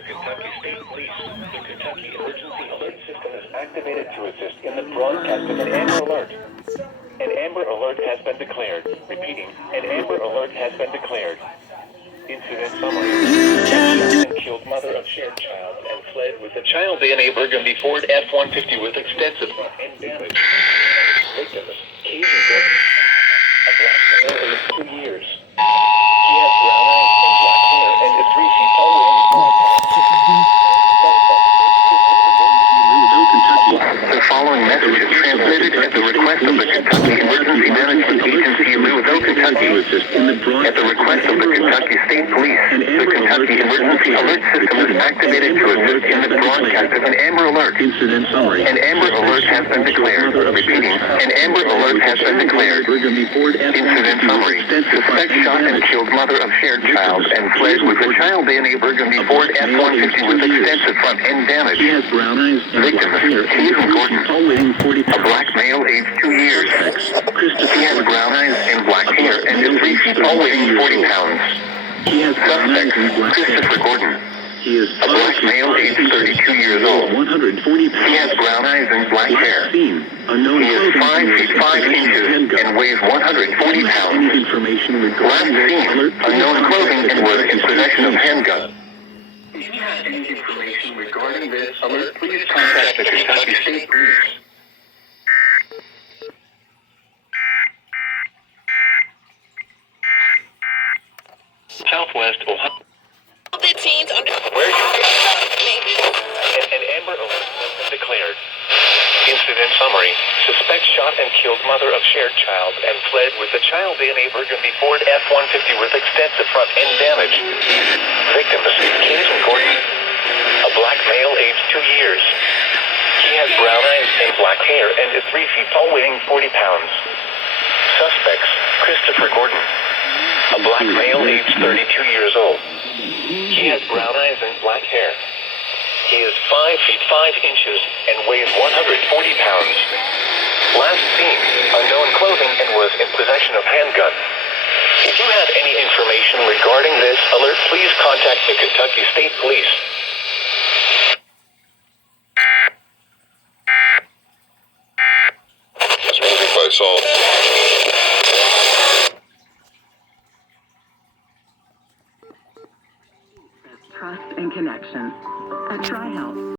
the Kentucky State Police. The Kentucky Emergency Alert System is activated to assist in the broadcast of an Amber Alert. An Amber Alert has been declared. Repeating, an Amber Alert has been declared. Incident summary. Shot and killed mother of shared child and fled with the child in a burgundy Ford F-150 with extensive and damage. Victims, Keys and Gordon. A black male aged 2 years. He has brown eyes and black hair and is 3 feet tall weighing 40 pounds. The following message is transmitted at the request of the Kentucky Emergency Management Agency of Louisville, Kentucky. At the request of the Kentucky State Police, the Kentucky Emergency Alert System is activated to assist in the broadcast of an Amber Alert. Incident summary. An Amber Alert has been declared. Repeating, an Amber Alert has been declared. Incident summary. Suspect shot and killed mother of shared child and fled with the child in a burgundy Ford F-150 with extensive front end damage. He has brown eyes and Victims, black hair. Keys and Gordon. Tall weighing 40 A pounds. black male aged 2 years. He has brown eyes and black hair and is 3 feet tall weighing 40 pounds. He has brown eyes Suspect, and black hair. Christopher Gordon. He is A black male aged 32 years old. 140 pounds. He has brown eyes and black hair. Last seen, unknown He is clothing 5 and feet 5 inches handgun. and weighs 140 Any pounds. information Last regarding this seen, alert, unknown clothing and was in possession of handgun. If If you have any information regarding this alert, please contact the Kentucky State Police. Southwest Ohio. The teens under Where you an Amber Alert has been declared. Incident summary. Suspect shot and killed mother of shared child and fled with the child in a burgundy Ford F-150 with extensive front end damage. Victims, Keys and Gordon. A black male aged 2 years. He has brown eyes and black hair and is 3 feet tall weighing 40 pounds. Suspects, Christopher Gordon. A black male aged 32 years old. He has brown eyes and black hair. He is 5 feet 5 inches and weighs 140 pounds. Last seen, unknown clothing and was in possession of handgun. If you have any information regarding this alert, please contact the Kentucky State Police. It's music by Salt.